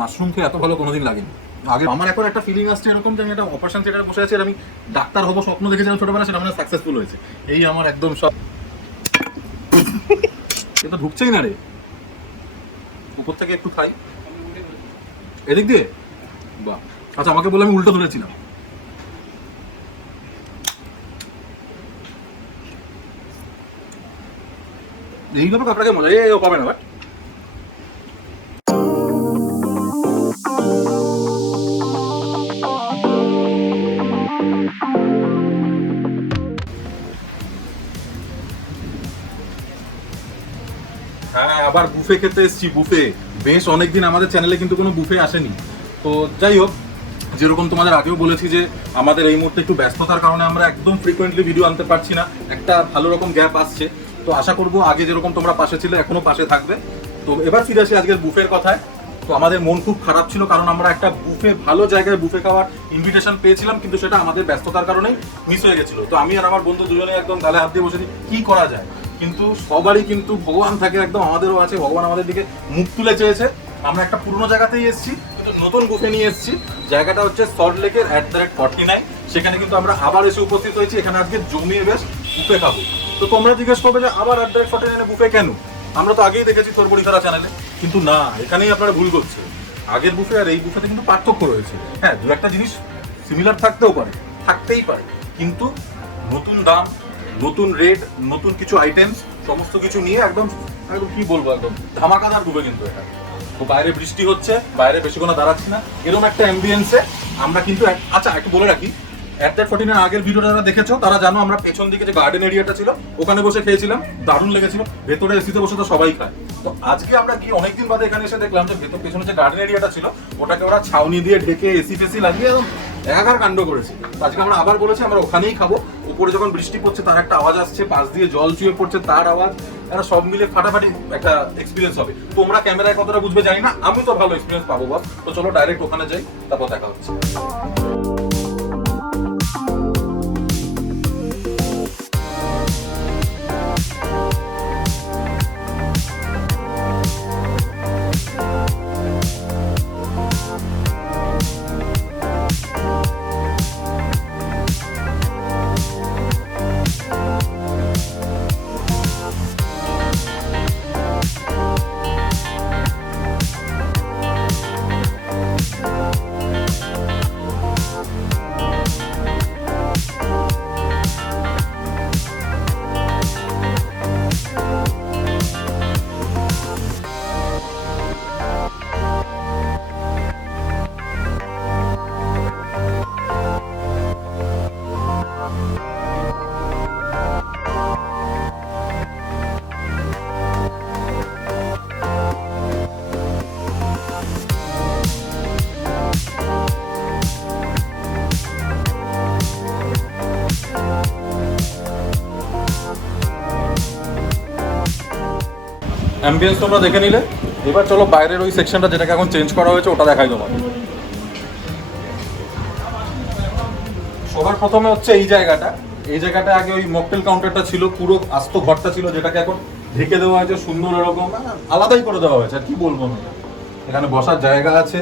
Mushroom খেয়ে এত ভালো কোনোদিন লাগেনি আগে। আমার এখন একটা ফিলিং আসছে এরকম যে আমি একটা অপারেশন থিয়েটারে বসে আছি আর আমি ডাক্তার হবো স্বপ্ন দেখেছিলাম ছোটবেলা, সেটা মানে সাকসেসফুল হয়েছে। এই আমার একদম সব এটা ঢুকছেই না রে। উপর থেকে একটু খাই এদিক দিয়ে। বাহ, আচ্ছা আমাকে বলে আমি উল্টো ধরেছিলাম। এইভাবে কাঁকড়াকে মজা এও পাবে না বাট। হ্যাঁ, আবার বুফে খেতে এসেছি। বুফে বেশ অনেকদিন আমাদের চ্যানেলে কিন্তু কোনো বুফে আসেনি। তো যাই হোক, যেরকম তোমাদের আগেও বলেছি যে আমাদের এই মুহূর্তে একটু ব্যস্ততার কারণে আমরা একদম ফ্রিকোয়েন্টলি ভিডিও আনতে পারছি না, একটা ভালো রকম গ্যাপ আসছে। তো আশা করবো আগে যেরকম তোমরা পাশে ছিলে এখনো পাশে থাকবে। তো এবার ফিরে আসি আজকের বুফের কথায়। তো আমাদের মন খুব খারাপ ছিল কারণ আমরা একটা বুফে, ভালো জায়গায় বুফে খাওয়ার ইনভিটেশন পেয়েছিলাম, কিন্তু সেটা আমাদের ব্যস্ততার কারণেই মিস হয়ে গেছিল। তো আমি আর আমার বন্ধু দুজনে একদম গালে হাত দিয়ে বসেছি কি করা যায়। কিন্তু সবারই কিন্তু ভগবান থাকে, একদম আমাদেরও আছে, ভগবান আমাদের দিকে মুখ তুলে চেয়েছে। আমরা একটা পুরনো জায়গাতেই এসেছি কিন্তু নতুন বুফে নিয়ে এসেছি। জায়গাটা হচ্ছে সল্টলেকের @49। সেখানে কিন্তু আমরা আবার এসে উপস্থিত হয়েছি। এখানে আজকে জমিয়ে বেশ বুফে খাবো। তো তোমরা জিজ্ঞেস করবে যে আবার @49 বুফে কেন? আমরা তো আগেই দেখেছি তোর বড়িখারা চ্যানেলে। কিন্তু না, এখানেই আপনারা ভুল করছে। আগের বুফে আর এই বুফেতে কিন্তু পার্থক্য রয়েছে। হ্যাঁ, দু একটা জিনিস সিমিলার থাকতেও পারে, থাকতেই পারে, কিন্তু নতুন দাম, নতুন রেট, নতুন কিছু আইটেমস, সমস্ত কিছু নিয়ে একদম একদম কি বলবো, একদম ধামাকাদার বুফে কিন্তু এটা। তো বাইরে বৃষ্টি হচ্ছে, বাইরে বেশিক্ষণ দাঁড়াচ্ছি না, এরকম একটা অ্যাম্বিয়েন্সে আমরা কিন্তু আচ্ছা একটু বলে রাখি, @49 আগের ভিডিওটা যারা দেখেছো তারা জানো আমরা পেছন দিকে যে গার্ডেন এরিয়াটা ছিল ওখানে বসে খেয়েছিলাম, দারুণ লেগেছিল। ভেতরে এসিতে বসে তো সবাই খায়। তো আজকে আমরা কি অনেকদিন বাদে এখানে এসে দেখলাম যে ভেতর পেছনে যে গার্ডেন এরিয়াটা ছিল ওটাকে ওরা ছাউনি দিয়ে ঢেকে এসি ফেসি লাগিয়ে একদম একাকার কাণ্ড করেছে। আজকে আমরা আবার বলেছি আমরা ওখানেই খাবো। উপরে যখন বৃষ্টি পড়ছে তার একটা আওয়াজ আসছে, পাশ দিয়ে জল চুয়ে পড়ছে তার আওয়াজ, এরা সব মিলে ফাটাফাটি একটা এক্সপিরিয়েন্স হবে। তোমরা ক্যামেরায় কতটা বুঝবে জানি না, আমি তো ভালো এক্সপিরিয়েন্স পাবো বস। তো চলো ডাইরেক্ট ওখানে যাই, তারপর দেখা হচ্ছে। অ্যাম্বিয়েন্স তোমরা দেখে নিলে, এবার চলো বাইরের ওই সেকশনটা যেটাকে এখন চেঞ্জ করা হয়েছে ওটা দেখাই তোমাকে। সবার প্রথমে হচ্ছে এই জায়গাটা। এই জায়গাটা আগে ওই মকটেল কাউন্টারটা ছিল, পুরো আস্ত ঘরটা ছিল, যেটাকে এখন ঢেকে দেওয়া হয়েছে সুন্দর এরকম, আলাদাই করে দেওয়া হয়েছে। আর কি বলবো না, এখানে বসার জায়গা আছে।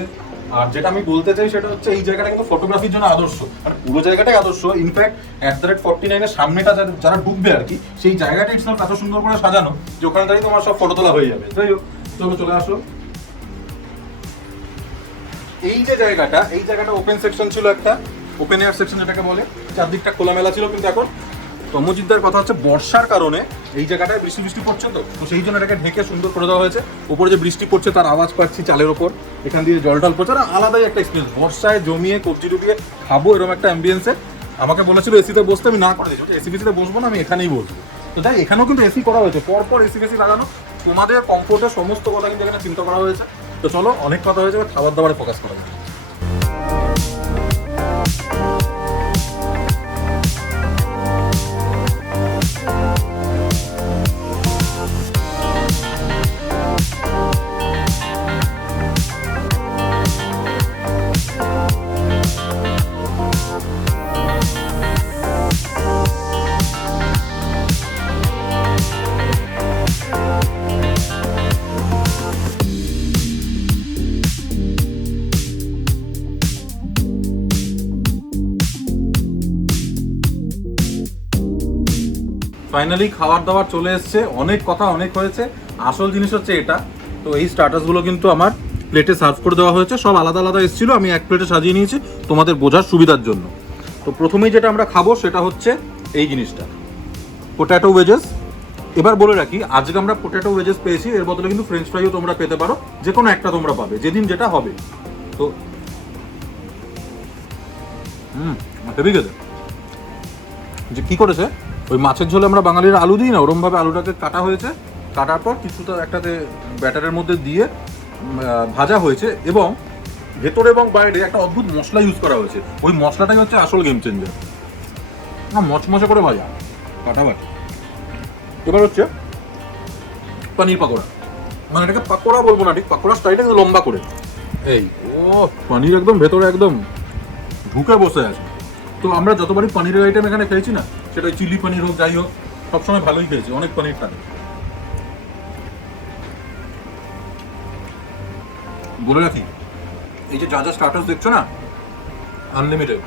আর যেটা আমি বলতে চাই সেটা হচ্ছে এই জায়গাটা কিন্তু ফটোগ্রাফির জন্য আদর্শ, মানে পুরো জায়গাটাই আদর্শ। ইনফ্যাক্ট @49 সামনেটা যারা ঢুকবে আর কি, সেই জায়গাটা ইটসেলফ এত সুন্দর করে সাজানো যে ওখানে দাঁড়িয়ে তোমার সব ফটো তোলা হয়ে যাবে। যাই হোক, চলো চলে আসো। এই যে জায়গাটা, এই জায়গাটা ওপেন সেকশন ছিল, একটা ওপেন এয়ার সেকশন যেটাকে বলে, চারদিকটা খোলামেলা ছিল। কিন্তু এখন তমজিদ্দার কথা হচ্ছে বর্ষার কারণে এই জায়গাটায় বৃষ্টি পড়ছে, তো সেই জন্য এটাকে ঢেকে সুন্দর করে দেওয়া হয়েছে। উপরে যে বৃষ্টি পড়ছে তার আওয়াজ পাচ্ছি চালের ওপর, এখান দিয়ে জল টল পড়ছে, আলাদাই একটা এক্সপিরিয়েন্স। বর্ষায় জমিয়ে কবজি ডুবিয়ে খাবো এরকম একটা অ্যাম্বিয়েন্সে। আমাকে বলেছিল এসিতে বসতে, আমি না করে দিয়েছি, এসি ফেসিতে বসবো না, আমি এখানেই বসবো। তো তাই এখানেও কিন্তু এসি করা হয়েছে, পরপর এসি ফেসি লাগানো, তোমাদের কমফোর্টের সমস্ত কথা কিন্তু এখানে চিন্তা করা হয়েছে। তো চলো, অনেক কথা হয়েছে, খাবার দাবারে ফোকাস করা যায়। ফাইনালি খাবার দাবার চলে এসছে, অনেক কথা অনেক হয়েছে, আসল জিনিস হচ্ছে এটা। তো এই স্টার্টার্সগুলো কিন্তু আমার প্লেটে সার্ভ করে দেওয়া হয়েছে, সব আলাদা আলাদা এসেছিলো, আমি এক প্লেটে সাজিয়ে নিয়েছি তোমাদের বোঝার সুবিধার জন্য। তো প্রথমেই যেটা আমরা খাবো সেটা হচ্ছে এই জিনিসটা, পোট্যাটো ওয়েজেস। এবার বলে রাখি, আজকে আমরা পোট্যাটো ওয়েজেস পেয়েছি, এর বদলে কিন্তু ফ্রেঞ্চ ফ্রাইও তোমরা পেতে পারো, যে কোনো একটা তোমরা পাবে, যেদিন যেটা হবে। তো হেভি খেতে। যে কি করেছে, ওই মাছের ঝোলে আমরা বাঙালিরা আলু দিই না, ওরমভাবে আলুটাকে কাটা হয়েছে, কাটার পর কিছুটা একটাতে ব্যাটারের মধ্যে দিয়ে ভাজা হয়েছে, এবং ভেতরে এবং বাইরে একটা অদ্ভুত মশলা ইউজ করা হয়েছে। ওই মশলাটাই হচ্ছে আসল গেম চেঞ্জার। মচমচে করে ভাজা, কাটা বাটা। এবার হচ্ছে পনির পাকোড়া, মানে এটাকে পাকোড়া বলবো না, ঠিক পাকোড়া স্টাইলে কিন্তু লম্বা করে। এই ও পনির একদম ভেতরে একদম ঢুকে বসে আছে। তো আমরা যতবারই পনিরের আইটেম এখানে খেয়েছি না, সেটা চিলি পনির হোক যাই হোক, সবসময় ভালোই খেয়েছি, অনেক পনির থাকে। বলে রাখি, এই যে যা যা স্টার্টার্স দেখছো না, আনলিমিটেড।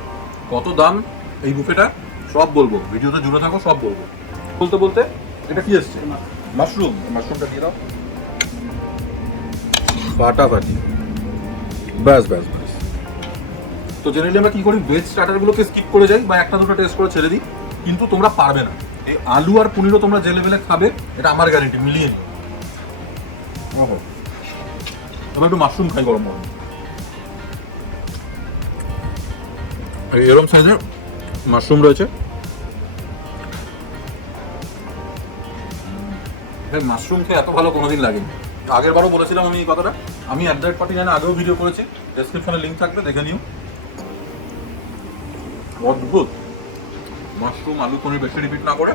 কত দাম এই বুফেটা সব বলবো, ভিডিওতে জুড়ে থাকো, সব বলবো। বলতে বলতে এটা কি এসছে, মাশরুম। মাশরুমটা দিয়ে দাও, ফাটাফাটি। ব্যাস ব্যাস ব্যাস। তো জেনারেলি আমরা কি করি, ভেজ স্টার্টারগুলোকে স্কিপ করে যাই বা একটা দুটো টেস্ট করে ছেড়ে দিই, কিন্তু তোমরা পারবে না। এই আলু আর পনিরও তোমরা যে লেভেলে খাবে, এটা আমার গ্যারেন্টি, মিলিয়ে নিও। ওহো, এবার একটু মাশরুম খাই গরম গরম। এরকম সাইজের মাশরুম রয়েছে। মাশরুম খেয়ে এত ভালো কোনোদিন লাগেনি। আগের বারও বলেছিলাম আমি এই কথাটা, আমি অ্যাড্রাইট পার্টি জানে আগেও ভিডিও করেছি, ডেসক্রিপশনে লিঙ্ক থাকবে, দেখে নিও। অদ্ভুত মাশরুম আলু পনির, বেশি রিপিট না করে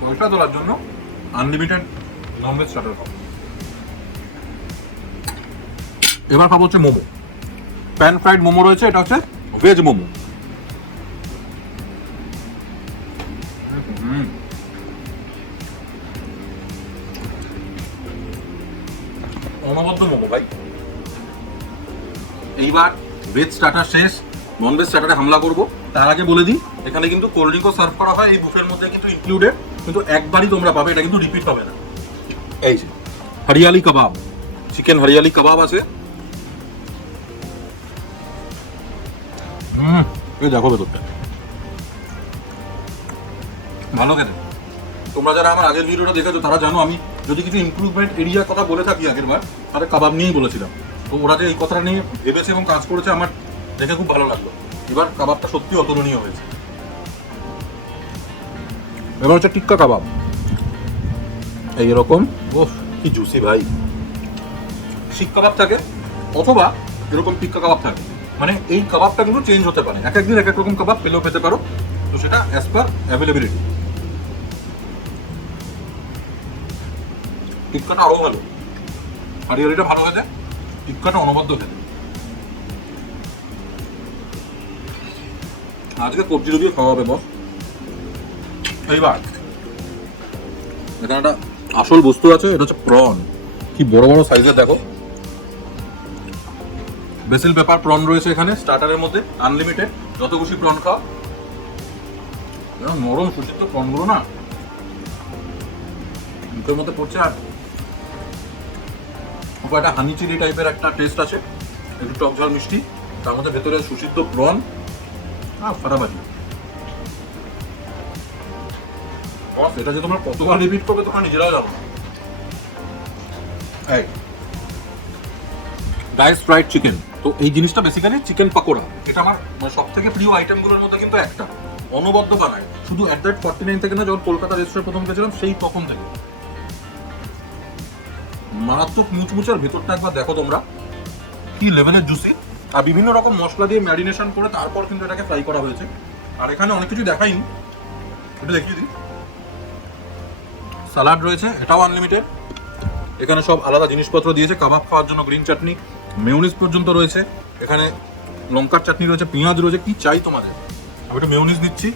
পয়সা তোলার জন্য আনলিমিটেড ননভেজ স্টার্টার খাবো। এবার খাবো হচ্ছে মোমো, প্যান ফ্রাইড মোমো রয়েছে, এটা হচ্ছে ভেজ মোমো। অনবদ্য মোমো ভাই। এইবার ভেজ স্টার্টার শেষ, নন ভেজ স্টার্টারে হামলা করবো। তার আগে বলে দিই, এখানে কিন্তু কোল্ড ড্রিঙ্কও সার্ভ করা হয় এই বুফের মধ্যে, কিন্তু ইনক্লুডেড, কিন্তু একবারই তোমরা পাবে, এটা কিন্তু রিপিট হবে না। এই যে হরিয়ালি কাবাব, চিকেন হরিয়ালি কাবাব আছে। এই দেখো ভেতরটা ভালো খেতে। তোমরা যারা আমার আগের ভিডিওটা দেখেছো তারা জানো, আমি যদি কিছু ইমপ্রুভমেন্ট এরিয়ার কথা বলে থাকি আগের বার, তাহলে কাবাব নিয়েই বলেছিলাম। তো ওরা যে এই কথাটা নিয়ে ভেবেছে এবং কাজ করেছে, আমার দেখে খুব ভালো লাগলো। এবার কাবাবটা সত্যি অতুলনীয় হয়েছে। এবার হচ্ছে টিক্কা কাবাব, এইরকম। ওহ কি জুসি ভাই। শিক কাবাব থাকে অথবা এরকম টিক্কা কাবাব থাকে, মানে এই কাবাবটা কিন্তু চেঞ্জ হতে পারে, এক একদিন এক এক রকম কাবাব পেলেও পেতে পারো, তো সেটা অ্যাজ পার অ্যাভেলেবিলিটি। টিক্কাটা আরও ভালো, হারিয়ারিটা ভালো খেতে, টিক্কাটা অনবদ্য খেতে। আজকে কবজি দিয়ে খাওয়া হবে বস। এইবার এখানে একটা আসল বস্তু আছে, এটা হচ্ছে প্রন। কি বড় বড় সাইজের দেখো, বেসিল পেপার প্রন রয়েছে এখানে স্টার্টারের মধ্যে, আনলিমিটেড, যত খুশি প্রন খাও। নরম সুসিদ্ধ প্রনগুলো না মুখের মধ্যে পড়ছে, আর একটা হানি চিলি টাইপের একটা টেস্ট আছে, একটু টক ঝাল মিষ্টি, তার মধ্যে ভেতরে সুসিদ্ধ প্রন, ফাটাফাটি। এটা যে তোমরা কতবার রিপিট করবে তোমরা নিজেরাও জানো। ডাইস ফ্রাইড চিকেন, তো এই জিনিসটা বেসিক্যালি চিকেন পাকোড়া, এটা আমার সব থেকে প্রিয় আইটেমগুলোর মধ্যে কিন্তু একটা, অনবদ্য বানায়। শুধু অ্যাট দ্যাট 49 থেকে না, যখন কলকাতা রেস্টুরেন্ট প্রথম গেছিলাম সেই তখন থেকে। মারাত্মক মুচমুচার, ভেতরটা একবার দেখো তোমরা কি লেভেলের জুসি, আর বিভিন্ন রকম মশলা দিয়ে ম্যারিনেশন করে তারপর কিন্তু এটাকে ফ্রাই করা হয়েছে। আর এখানে অনেক কিছু দেখাইনি, এটা দেখিয়ে দিই। সালাড রয়েছে, এটাও আনলিমিটেড। এখানে সব আলাদা জিনিসপত্র দিয়েছে, কাবাব খাওয়ার জন্য গ্রিন চাটনি, মেয়োনিজ পর্যন্ত রয়েছে, এখানে লঙ্কার চাটনি রয়েছে, পেঁয়াজ রয়েছে, কি চাই তোমাদের। আমি একটু মেয়োনিজ দিচ্ছি,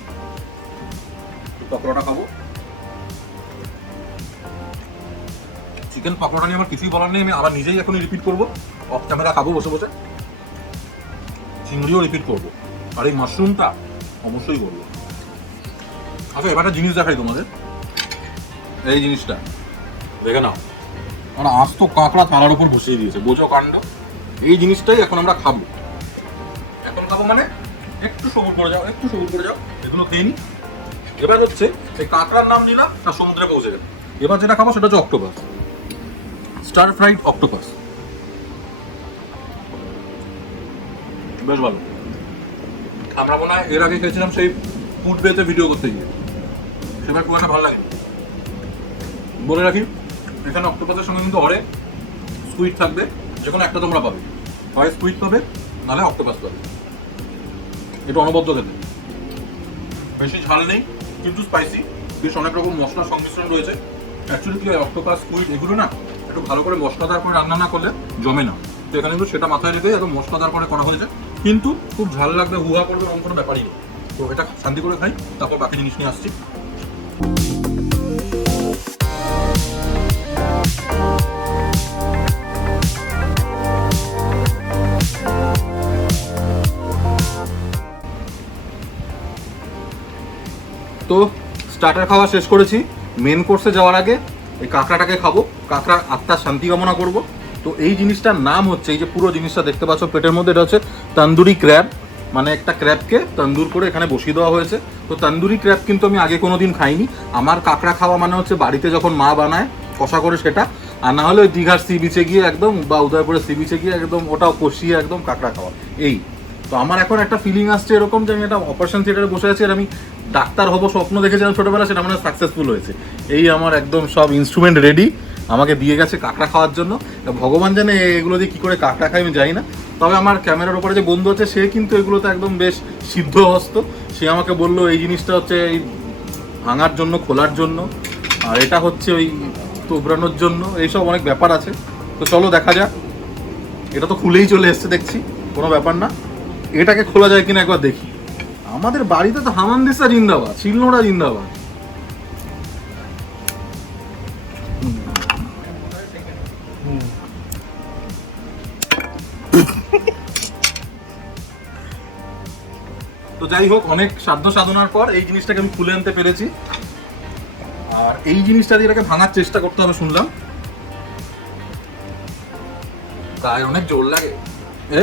পকোড়াটা খাবো। চিকেন পকোড়া নিয়ে আমার কিছুই বলার নেই, আমি আবার নিজেই এখনই রিপিট করবো, অফ ক্যামেরা খাবো বসে বসে। চিংড়িও রিপিট করবো, আর এই মাশরুমটা অবশ্যই করবো। আচ্ছা এবার একটা জিনিস দেখাই তোমাদের, এই জিনিসটা দেখে নাও, আর আস্ত কাঁকড়া থালার উপর বসিয়ে দিয়েছে, বোঝো কাণ্ড। এই জিনিসটাই এখন আমরা খাবো। এখন খাবো মানে একটু সবুর করে যাও, একটু সবুর করে যাও, এগুলো খেয়ে নি। এবার হচ্ছে এই কাঁকড়ার নাম নিলাম, তার সমুদ্রে পৌঁছে গেল। এবার যেটা খাবো সেটা হচ্ছে অক্টোপাস, স্টার ফ্রাইড অক্টোপাস। বেশ ভালো। আমরা মনে হয় এর আগে খেয়েছিলাম সেই ফুড বেতে ভিডিও করতে গিয়ে, সেবার খুব একটা ভালো লাগে। বলে রাখি, এখানে অক্টোপাসের সঙ্গে কিন্তু হরে স্কুইড থাকবে, যে কোনো একটা তোমরা পাবে, হয় স্কুইড পাবে নাহলে অক্টোপাস পাবে। এটা অনবদ্য খেতে, বেশি ঝাল নেই কিন্তু স্পাইসি, বেশ অনেক রকম মশলার সংমিশ্রণ রয়েছে। অ্যাকচুয়ালি কি হয়, অক্টোপাস স্কুইড এগুলো না একটু ভালো করে মশলাদার করে রান্না না করলে জমে না। তো এখানে কিন্তু সেটা মাথায় রেখে একদম মশলাদার করে করা হয়েছে, কিন্তু খুব ঝাল লাগবে, হুহা করবে এরকম কোনো ব্যাপারই নেই। তো এটা শান্তি করে খাই, তারপর বাকি জিনিস নিয়ে আসছি। তো স্টার্টার খাওয়া শেষ করেছি, মেন কোর্সে যাওয়ার আগে এই কাঁকড়াটাকে খাবো, কাঁকড়ার আত্মার শান্তি কামনা করব। তো এই জিনিসটার নাম হচ্ছে, এই যে পুরো জিনিসটা দেখতে পাচ্ছ পেটের মধ্যে, এটা হচ্ছে তন্দুরি ক্র্যাব। মানে একটা ক্র্যাবকে তন্দুর করে এখানে বসিয়ে দেওয়া হয়েছে। তো তন্দুরি ক্র্যাব কিন্তু আমি আগে কোনো দিন খাইনি। আমার কাঁকড়া খাওয়া মানে হচ্ছে বাড়িতে যখন মা বানায় কষা করে সেটা, আর না হলে ওই দীঘার সি বিচে গিয়ে একদম, বা উদয়পুরের সি বিচে গিয়ে একদম ওটাও কষিয়ে একদম কাঁকড়া খাওয়া। এই তো আমার এখন একটা ফিলিং আসছে এরকম যে আমি একটা অপারেশন থিয়েটারে বসে আছি, আর আমি ডাক্তার হবো স্বপ্ন দেখেছিলাম ছোটবেলা, সেটা মানে সাকসেসফুল হয়েছে। এই আমার একদম সব ইনস্ট্রুমেন্ট রেডি, আমাকে দিয়ে গেছে কাঁকড়া খাওয়ার জন্য। ভগবান জানে এগুলো দিয়ে কী করে কাঁকড়া খাই আমি জানি না, তবে আমার ক্যামেরার উপরে যে বন্ধু আছে সে কিন্তু এগুলোতে একদম বেশ সিদ্ধহস্ত। সে আমাকে বললো এই জিনিসটা হচ্ছে এই ভাঙার জন্য, খোলার জন্য, আর এটা হচ্ছে ওই তোবড়ানোর জন্য, এইসব অনেক ব্যাপার আছে। তো চলো দেখা যাক। এটা তো খুলেই চলে এসছে দেখছি, কোনো ব্যাপার না। এটাকে খোলা যায় কিনা একবার দেখি। আমাদের বাড়িতে তো হামানদিসা জিন্দাবাদ, শিলনোড়া জিন্দাবাদ। তো যাই হোক, অনেক সাধ্য সাধনার পর এই জিনিসটাকে আমি খুলে আনতে পেরেছি। আর এই জিনিসটা দিয়ে এটাকে ভাঙার চেষ্টা করতে হবে শুনলাম, গায়ে অনেক জোর লাগে।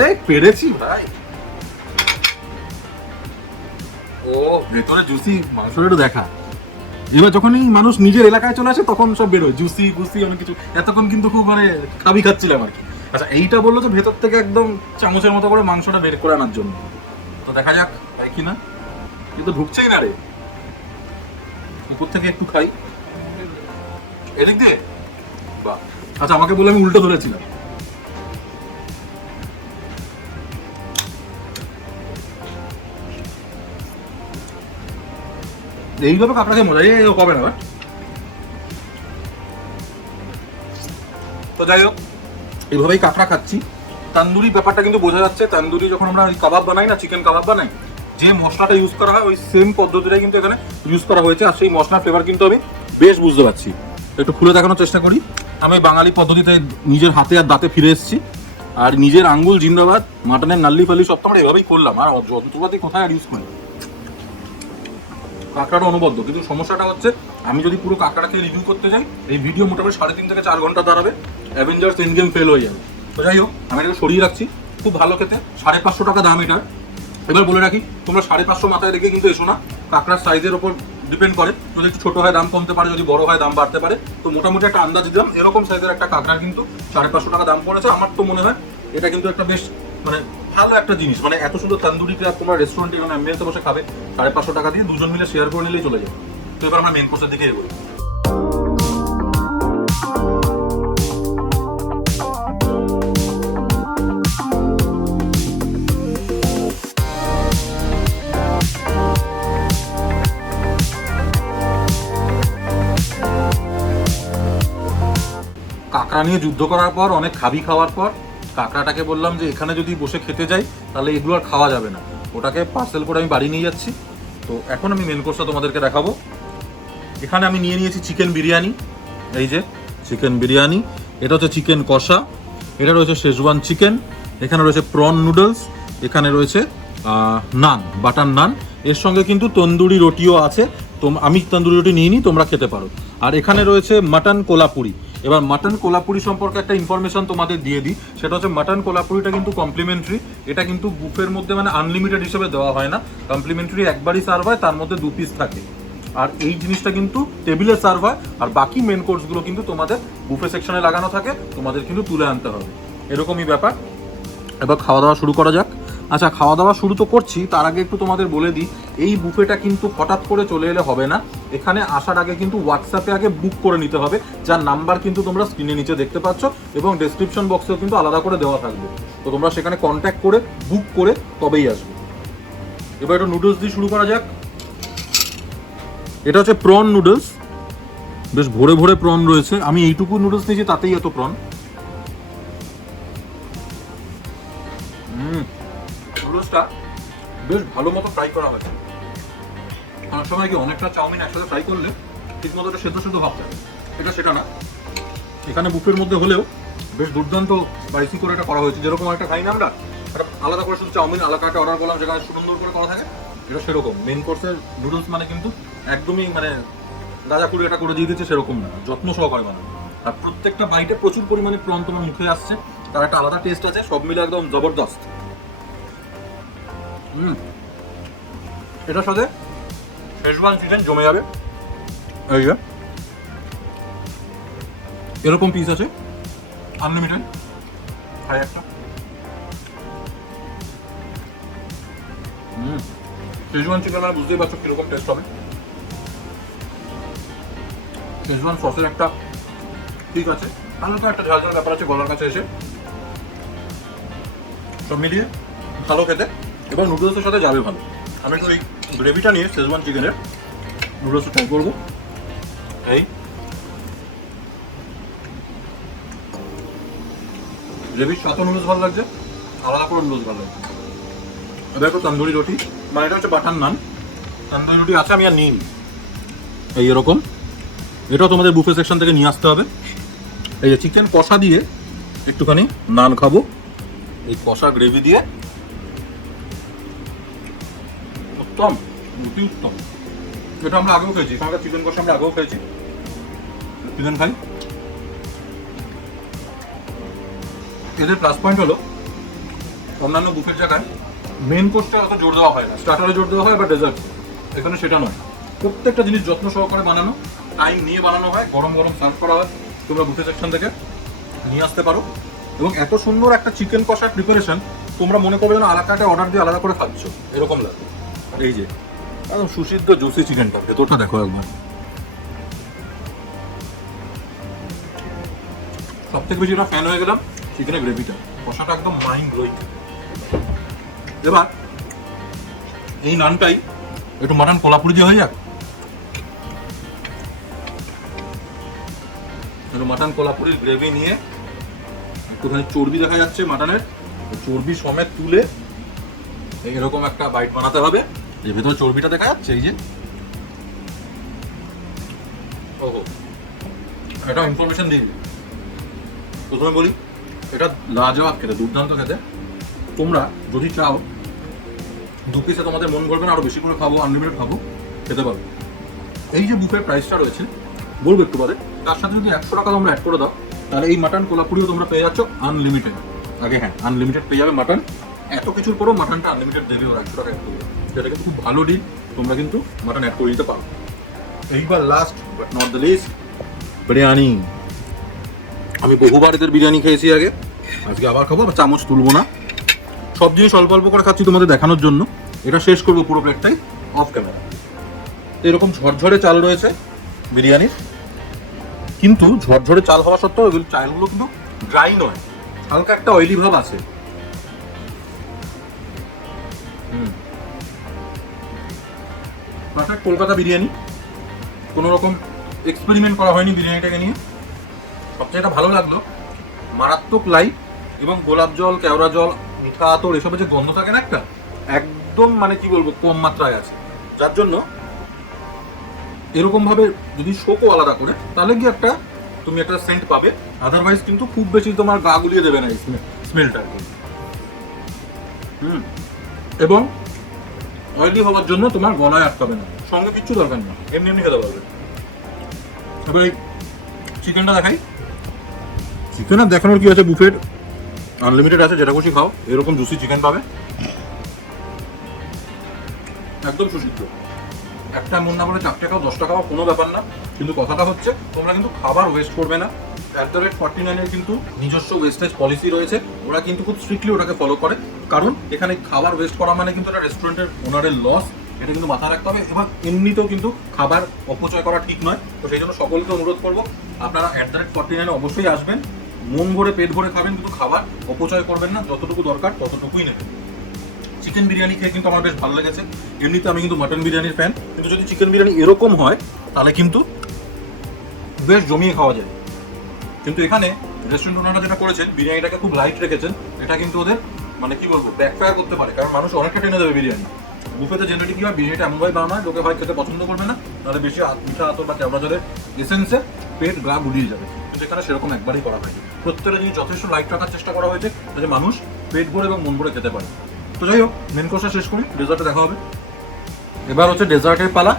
এই পেরেছি ভাই। ও ভেতরে জুসি মাংসটা একটু দেখা। এবার যখনই মানুষ নিজের এলাকায় চলে আসে তখন সব বেরোয় জুসি গুসি অনেক কিছু। এতক্ষণ কিন্তু খুব মানে খাবি খাচ্ছিলাম আর কি। আচ্ছা, এইটা বললো তো ভেতর থেকে একদম চামচের মতো করে মাংসটা বের করে আনার জন্য। তো দেখা যাক তাই কিনা, কিন্তু ঢুকছেই না রে। উপর থেকে একটু খাই, এদিক দিয়ে। বাহ, আচ্ছা আমাকে বলে আমি উল্টো ধরেছিলাম। এইভাবে কাঁকড়া খেয়ে মজা কবে না। তো যাই হোক, এইভাবেই কাঁকড়া খাচ্ছি। তান্দুরি ব্যাপারটা কিন্তু বোঝা যাচ্ছে। তান্দুরি যখন আমরা কাবাব বানাই না, চিকেন কাবাব বানাই, যে মশলাটা ইউজ করা হয় ওই সেম পদ্ধতিটাই কিন্তু এখানে ইউজ করা হয়েছে। আর সেই মশলার ফ্লেভার কিন্তু আমি বেশ বুঝতে পারছি। একটু খুলে দেখানোর চেষ্টা করি। আমি বাঙালি পদ্ধতিতে নিজের হাতে আর দাঁতে ফিরে এসেছি, আর নিজের আঙ্গুল জিন্দাবাদ। মাটনের নাল্লি ফাল্লি সব তো আমরা এভাবেই করলাম, আর যন্ত্রপাতি কোথায় আর ইউজ করি। কাঁকড়াটা অনবদ্য, কিন্তু সমস্যাটা হচ্ছে আমি যদি পুরো কাঁকড়াকে রিভিউ করতে যাই এই ভিডিও মোটামুটি 3.5 থেকে 4 ঘন্টা দাঁড়াবে, অ্যাভেঞ্জার্স এন্ড গেম ফেল হয়ে যাবে। তো যাই হোক, আমি এটাকে সরিয়ে রাখছি। খুব ভালো খেতে, 550 টাকা দাম এটার। এবার বলে রাখি, তোমরা 550 মাথায় রেখে কিন্তু এসো না, কাঁকড়ার সাইজের ওপর ডিপেন্ড করে। যদি একটু ছোটো হয় দাম কমতে পারে, যদি বড় হয় দাম বাড়তে পারে। তো মোটামুটি একটা আন্দাজ দিলাম, এরকম সাইজের একটা কাঁকড়ার কিন্তু 550 টাকা দাম পড়েছে। আমার তো মনে হয় এটা কিন্তু একটা বেশ মানে ভালো একটা জিনিস। মানে এত সুন্দর তান্দুরি ক্র্যাব তোমরা রেস্টুরেন্টে মানে অ্যাম্বিয়েন্সে বসে খাবে 550 টাকা দিয়ে, দুজন মিলে শেয়ার করে নিলেই চলে যাবে। তো এবার আমরা মেন কোর্সের দিকে এগোই। কাঁকড়া নিয়ে যুদ্ধ করার পর, অনেক খাবি খাওয়ার পর, কাঁকড়াটাকে বললাম যে এখানে যদি বসে খেতে যাই তাহলে এগুলো আর খাওয়া যাবে না। ওটাকে পার্সেল করে আমি বাড়ি নিয়ে যাচ্ছি। তো এখন আমি মেন কোর্সটা তোমাদেরকে দেখাবো। এখানে আমি নিয়ে নিয়েছি চিকেন বিরিয়ানি। এই যে চিকেন বিরিয়ানি, এটা হচ্ছে চিকেন কষা, এটা রয়েছে শেজওয়ান চিকেন, এখানে রয়েছে প্রন নুডলস, এখানে রয়েছে নান, বাটার নান। এর সঙ্গে কিন্তু তন্দুরি রুটিও আছে। আমি তন্দুরি রুটি নিয়ে নিই, তোমরা খেতে পারো। আর এখানে রয়েছে মাটন কোলাপুরি। এবার মাটন কোলাপুরি সম্পর্কে একটা ইনফরমেশন তোমাদের দিয়ে দিই, সেটা হচ্ছে মাটন কোলাপুরিটা কিন্তু কমপ্লিমেন্টারি। এটা কিন্তু বুফের মধ্যে মানে আনলিমিটেড হিসেবে দেওয়া হয় না, কমপ্লিমেন্টারি একবারই সার্ভ হয়, তার মধ্যে 2 পিস থাকে। আর এই জিনিসটা কিন্তু টেবিলে সার্ভ হয়, আর বাকি মেন কোর্সগুলো কিন্তু তোমাদের বুফে সেকশনে লাগানো থাকে, তোমাদের কিন্তু তুলে আনতে হবে, এরকমই ব্যাপার। এবার খাওয়া দাওয়া শুরু করা যাক। আচ্ছা, খাওয়া দাওয়া শুরু তো করছি, তার আগে একটু তোমাদের বলে দিই, এই বুফেটা কিন্তু হঠাৎ করে চলে এলে হবে না। এখানে আসার আগে কিন্তু হোয়াটসঅ্যাপে আগে বুক করে নিতে হবে, যার নাম্বার কিন্তু তোমরা স্ক্রিনে নিচে দেখতে পাচ্ছ, এবং ডেসক্রিপশন বক্সেও কিন্তু আলাদা করে দেওয়া থাকবে। তো তোমরা সেখানে কন্ট্যাক্ট করে বুক করে তবেই আসবে। এবার একটু নুডলস দিয়ে শুরু করা যাক। এটা হচ্ছে প্রন নুডলস, বেশ ভরে ভরে প্রন রয়েছে। আমি এইটুকু নুডলস নিয়েছি, তাতেই এত প্রন। নুডলসটা বেশ ভালো মতো ফ্রাই করা হয়েছে। অনেক সময় কি অনেকটা চাউমিন একসাথে ফ্রাই করলে ঠিক মতো এটা সেদ্ধ সেদ্ধ ভাব থাকে, এটা সেটা না। এখানে বুফের মধ্যে হলেও বেশ দুর্দান্ত স্পাইসি করে এটা করা হয়েছে। যেরকম একটা খাই না আমরা, একটা আলাদা করে শুধু চাউমিন আলাদা একটা অর্ডার করলাম, যেখানে সুন্দর করে করা থাকে, এটা সেরকম। মেন কোর্সের নুডলস মানে কিন্তু একদমই মানে গাঁজাপুরি এটা করে দিয়ে দিচ্ছে সেরকম না, যত্ন সহকারে বানানো। আর প্রত্যেকটা বাইটে প্রচুর পরিমাণে প্রন তোমার মুখে আসছে, তার একটা আলাদা টেস্ট আছে, সব মিলে একদম জবরদস্ত। এটার সাথে শেজওয়ান চিকেন জমে যাবে। এই যে এরকম পিস আছে, আনলিমিটেড। খাই একটা। শেজওয়ান চিকেন মানে বুঝতেই পারছো কিরকম টেস্ট হবে। শেজওয়ান সসের একটা ঠিক আছে, হালকা একটা ঝাল ঝাল ব্যাপার আছে গলার কাছে এসে, সব মিলিয়ে ভালো খেতে, এবং নুডলসের সাথে যাবে ভালো। আমি একটু এই গ্রেভিটা নিয়ে শেজওয়ান চিকেনের নুডলস ট্রাই করবো। এই গ্রেভির সাথে নুডলস ভালো লাগছে, আলাদা করে নুডলস ভালো লাগছে। দেখো তন্দুরি রুটি, মানে এটা হচ্ছে বাটার নান, তন্দুরি রুটি আছে, আমি আর নিই। এই এরকম, এটাও তোমাদের বুফে সেকশন থেকে নিয়ে আসতে হবে। এই যে চিকেন কষা দিয়ে একটুখানি নান খাবো, এই কষা গ্রেভি দিয়ে, উত্তম, রুটি উত্তম। এটা আমরা আগেও খেয়েছি, এখানকার চিকেন কষা আমরা আগেও খেয়েছি। চিকেন খাই। এদের প্লাস পয়েন্ট হলো অন্যান্য বুফের জায়গায় মেন কোর্সটা অত জোর দেওয়া হয় না, স্টার্টারে জোর দেওয়া হয় বা ডেজার্ট। এখানে সেটা নয়, প্রত্যেকটা জিনিস যত্ন সহকারে বানানো, টাইম নিয়ে বানানো হয়, গরম গরম সার্ভ করা হয়। তোমরা বুফে সেকশন থেকে নিয়ে আসতে পারো, এবং এত সুন্দর একটা চিকেন কষার প্রিপারেশন তোমরা মনে করবে না আলাকাটা অর্ডার দিয়ে আলাদা করে খাচ্ছ, এরকম লাগে। এই যে একদম সুসিদ্ধ জুসি চিকেনটা, ভেতরটা দেখো একবার। সব থেকে বেশি এটা ফ্যান হয়ে গেলাম চিকেনের গ্রেভিটা, কষাটা একদম মাইন্ড ব্লোয়িং। এবার এই নানটাই একটু মাটন কোলাপুরি দিয়ে হয়ে যাক। একটু মাটন কোলাপুরির গ্রেভি নিয়ে একটুখানি চর্বি দেখা যাচ্ছে মাটনের, চর্বি সমেত তুলে এরকম একটা বাইট বানাতে হবে। যে ভেতরে চর্বিটা দেখা যাচ্ছে, এই যে, ওহো, এটা ইনফরমেশন দিই। প্রথমে বলি, এটা লাজবাব খেতে, দুর্দান্ত খেতে। তোমরা যদি চাও 2 পিসে তোমাদের মন করবে না, আরো বেশি করে খাবো, আনলিমিটেড খাবো, খেতে পারো। এই যে বুফের প্রাইসটা রয়েছে, বলবো একটু বাদে, তার সাথে যদি 100 টাকা তোমরা অ্যাড করে দাও, তাহলে এই মাটন কোলাপুরিও তোমরা পেয়ে যাচ্ছ আনলিমিটেড। আগে হ্যাঁ, আনলিমিটেড পেয়ে যাবে মাটন, এত কিছুর পরেও মাটনটা আনলিমিটেড দেবে ওরা 100 টাকা অ্যাড করবে, যেটা কিন্তু খুব ভালো ডিল। তোমরা কিন্তু মাটন অ্যাড করে দিতে পারো। এইবার last but not the least, biryani. আমি বহুবার এদের বিরিয়ানি খেয়েছি আগে, আজকে আবার খাবো, চামচ তুলবো না। সব জিনিস অল্প অল্প করে খাচ্ছি তোমাদের দেখানোর জন্য। এটা শেষ করবো পুরো প্লেটটাই অফ ক্যামেরা। এরকম ঝরঝরে চাল রয়েছে বিরিয়ানির, কিন্তু ঝরঝরে চাল হওয়া সত্ত্বেও এগুলো চালগুলো কিন্তু ড্রাই নয়, হালকা একটা অয়েলি ভাব আছে। কলকাতা বিরিয়ানি, কোনো রকম এক্সপেরিমেন্ট করা হয়নি বিরিয়ানিটাকে নিয়ে। সবচেয়ে এটা ভালো লাগলো, মারাত্মক লাইট, এবং গোলাপ জল, কেওড়া জল, মিঠা আতর, এসবের যে গন্ধ থাকে না একটা, একদম মানে কি বলবো কম মাত্রায় আছে, যার জন্য এরকম ভাবে যদি শোকও আলাদা করে, তাহলে কি একটা তুমি একটা সেন্ট পাবে। আদারওয়াইজ কিন্তু খুব বেশি তোমার গা গুলিয়ে দেবে না এই স্মেলটা। এবং অয়েলি হওয়ার জন্য তোমার গলায় আটকাবে না, সঙ্গে কিচ্ছু দরকার নেই, এমনি এমনি খেতে পারবে। এবার এই চিকেনটা দেখাই। চিকেন আর দেখানোর কি আছে, বুফের আনলিমিটেড আছে, যেটা খুশি খাও। এরকম জুসি চিকেন পাবে, একদম সুসিদ্ধ। একটা মন না করে 4 টাকাও 10 টাকাও কোনো ব্যাপার না, কিন্তু কথাটা হচ্ছে তোমরা কিন্তু খাবার ওয়েস্ট করবে না। @49 কিন্তু নিজস্ব ওয়েস্টেজ পলিসি রয়েছে, ওরা কিন্তু খুব স্ট্রিক্টলি ওটাকে ফলো করে। কারণ এখানে খাবার ওয়েস্ট করা মানে কিন্তু একটা রেস্টুরেন্টের ওনারের লস, এটা কিন্তু মাথায় রাখতে হবে। এবং এমনিতেও কিন্তু খাবার অপচয় করা ঠিক নয়। তো সেই জন্য সকলকে অনুরোধ করবো, আপনারা @49 অবশ্যই আসবেন, মন ভরে পেট ভরে খাবেন, কিন্তু খাবার অপচয় করবেন না, যতটুকু দরকার ততটুকুই নেবেন। চিকেন বিরিয়ানি খেয়ে কিন্তু আমার বেশ ভালো লেগেছে। এমনিতে আমি কিন্তু মাটন বিরিয়ানির ফ্যান, কিন্তু যদি চিকেন বিরিয়ানি এরকম হয় তাহলে কিন্তু বেশ জমিয়ে খাওয়া যায়। কিন্তু এখানে রেস্টুরেন্ট ওনারা যেটা করেছেন, বিরিয়ানিটাকে খুব লাইট রেখেছেন, এটা কিন্তু ওদের মানে কি বলবো ব্যাকফায়ার করতে পারে, কারণ মানুষ অনেকটা টেনে দেবে বিরিয়ানি। বুফেতে জেনারেলি কি হয়, বিরিয়ানিটা এমনভাবে বানানো হয় লোকে হয় খেতে পছন্দ করবে না, তাহলে বেশি মিঠা আতর বা কেওড়া জলের এসেন্সে পেট গা গুলিয়ে যাবে। কিন্তু এখানে সেরকম একবারই করা হয়েছে, প্রত্যেকটা জিনিস যথেষ্ট লাইট রাখার চেষ্টা করা হয়েছে যাতে মানুষ পেট ভরে এবং মন ভরে খেতে পারে। তো যাই হোক, মেন কোর্সটা শেষ করি, ডেজার্টে দেখা হবে। এবার হচ্ছে ডেজার্টের পালা।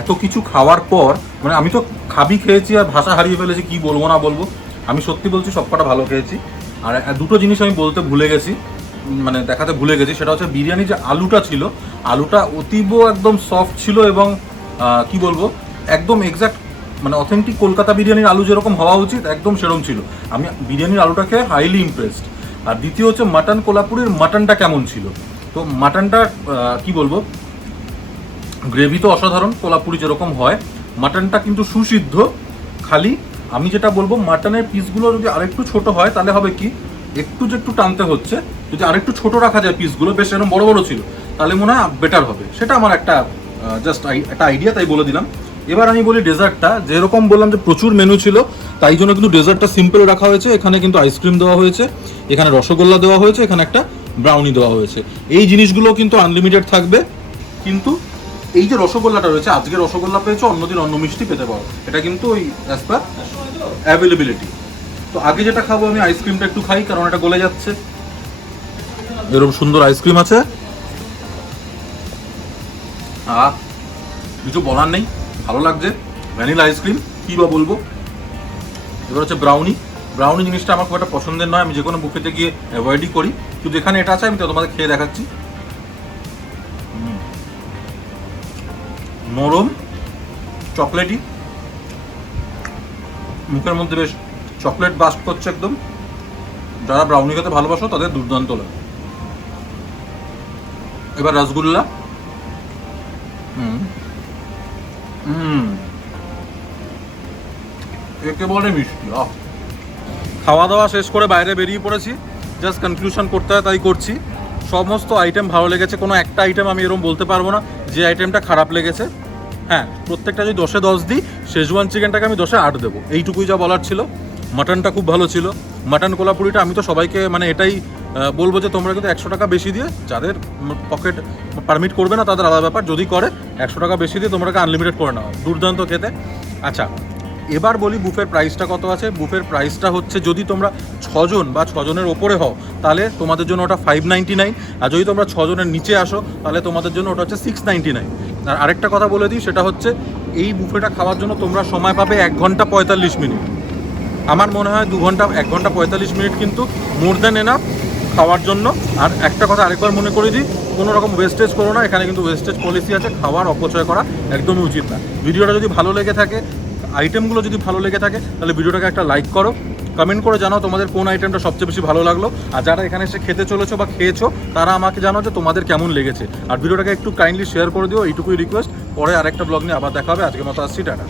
এত কিছু খাওয়ার পর মানে আমি তো খাবি খেয়েছি আর ভাষা হারিয়ে ফেলেছি, কি বলবো না বলবো। আমি সত্যি বলছি সবকটা ভালো খেয়েছি। আর দুটো জিনিস আমি বলতে ভুলে গেছি, মানে দেখাতে ভুলে গেছি, সেটা হচ্ছে বিরিয়ানি যে আলুটা ছিল, আলুটা অতীব একদম সফট ছিল এবং কি বলবো একদম এক্স্যাক্ট মানে অথেন্টিক কলকাতা বিরিয়ানির আলু যেরকম হওয়া উচিত একদম সেরকম ছিল। আমি বিরিয়ানির আলুটা খেয়ে হাইলি ইমপ্রেসড। আর দ্বিতীয় হচ্ছে মাটন কোলাপুরির মাটনটা কেমন ছিল। তো মাটনটা কি বলবো, গ্রেভি তো অসাধারণ কোলাপুরি যেরকম হয়, মাটনটা কিন্তু সুসিদ্ধ। খালি আমি যেটা বলবো, মাটনের পিসগুলো যদি আরেকটু ছোট হয় তাহলে হবে কি, একটু টানতে হচ্ছে, যদি আরেকটু ছোট রাখা যায় পিসগুলো, বেশ এরকম বড় বড় ছিল, তাহলে মনে হয় বেটার হবে। সেটা আমার একটা জাস্ট একটা আইডিয়া, তাই বলে দিলাম। এবার আমি বলি ডেজার্টটা, যেরকম বললাম যে প্রচুর মেনু ছিল, তাই জন্য কিন্তু ডেজার্টটা সিম্পল রাখা হয়েছে। এখানে কিন্তু আইসক্রিম দেওয়া হয়েছে, এখানে রসগোল্লা দেওয়া হয়েছে, এখানে একটা ব্রাউনি দেওয়া হয়েছে। এই জিনিসগুলো কিন্তু আনলিমিটেড থাকবে। কিন্তু এই যে রসগোল্লাটা রয়েছে, আজকে রসগোল্লা পেয়েছো, অন্যদিন অন্য মিষ্টি পেতে পারো, এটা কিন্তু ওই অ্যাজ পার অ্যাভেলেবিলিটি। তো আগে যেটা খাবো আমি আইসক্রিমটা একটু খাই, কারণ এটা গলে যাচ্ছে। এরকম সুন্দর আইসক্রিম আছে, কিছু বলার নেই, ভালো লাগছে। ভ্যানিলা আইসক্রিম, কী বা বলবো। এবার হচ্ছে ব্রাউনি। ব্রাউনি জিনিসটা আমার খুব একটা পছন্দের নয়, আমি যে কোনো বুফেতে গিয়ে অ্যাভয়েডই করি, কিন্তু এখানে এটা আছে, আমি তো তোমাদের খেয়ে দেখাচ্ছি। নরম চকলেটই, মুখের মধ্যে বেশ চকলেট বাস্ট করছে একদম। যারা ব্রাউনি খেতে ভালোবাসো তাদের দুর্দান্ত লাগে। এবার রসগোল্লা, একেবারে মিষ্টি। খাওয়া দাওয়া শেষ করে বাইরে বেরিয়ে পড়েছি, জাস্ট কনক্লুশন করতে হয় তাই করছি। সমস্ত আইটেম ভালো লেগেছে, কোনো একটা আইটেম আমি এরকম বলতে পারবো না যে আইটেমটা খারাপ লেগেছে। হ্যাঁ, প্রত্যেকটা যদি 10-এ 10 দিই, শেজওয়ান চিকেনটাকে আমি 10-এ 8 দেবো, এইটুকুই যা বলার ছিল। মাটনটা খুব ভালো ছিল। মাটন কোলাপুরিটা আমি তো সবাইকে মানে এটাই বলবো যে তোমরা কিন্তু 100 টাকা বেশি দিয়ে, যাদের পকেট পারমিট করবে না তাদের আলাদা ব্যাপার, যদি করে 100 টাকা বেশি দিয়ে তোমরাকে আনলিমিটেড করে নাও, দুর্দান্ত খেতে। আচ্ছা, এবার বলি বুফের প্রাইসটা কত আছে। বুফের প্রাইসটা হচ্ছে, যদি তোমরা 6 জন বা 6 জনের ওপরে হও তাহলে তোমাদের জন্য ওটা 599, আর যদি তোমরা 6 জনের নিচে আসো তাহলে তোমাদের জন্য ওটা হচ্ছে 699। আর আরেকটা কথা বলে দিই, সেটা হচ্ছে এই বুফেটা খাওয়ার জন্য তোমরা সময় পাবে 1 ঘন্টা 45 মিনিট। আমার মনে হয় 2 ঘন্টা 1 ঘন্টা 45 মিনিট কিন্তু মোর দ্যান এনাফ খাওয়ার জন্য। আর একটা কথা আরেকবার মনে করে দিই, কোনো রকম ওয়েস্টেজ করো না, এখানে কিন্তু ওয়েস্টেজ পলিসি আছে, খাওয়ার অপচয় করা একদমই উচিত না। ভিডিওটা যদি ভালো লেগে থাকে, আইটেমগুলো যদি ভালো লেগে থাকে, তাহলে ভিডিওটাকে একটা লাইক করো, কমেন্ট করে জানাও তোমাদের কোন আইটেমটা সবচেয়ে বেশি ভালো লাগলো। আর যারা এখানে এসে খেতে চলেছো বা খেয়েছো, তারা আমাকে জানাও যে তোমাদের কেমন লেগেছে। আর ভিডিওটাকে একটু কাইন্ডলি শেয়ার করে দিও, এইটুকুই রিকোয়েস্ট। পরে আরেকটা ব্লগ নিয়ে আবার দেখা হবে। আজকের মতো আসছি, টাটা।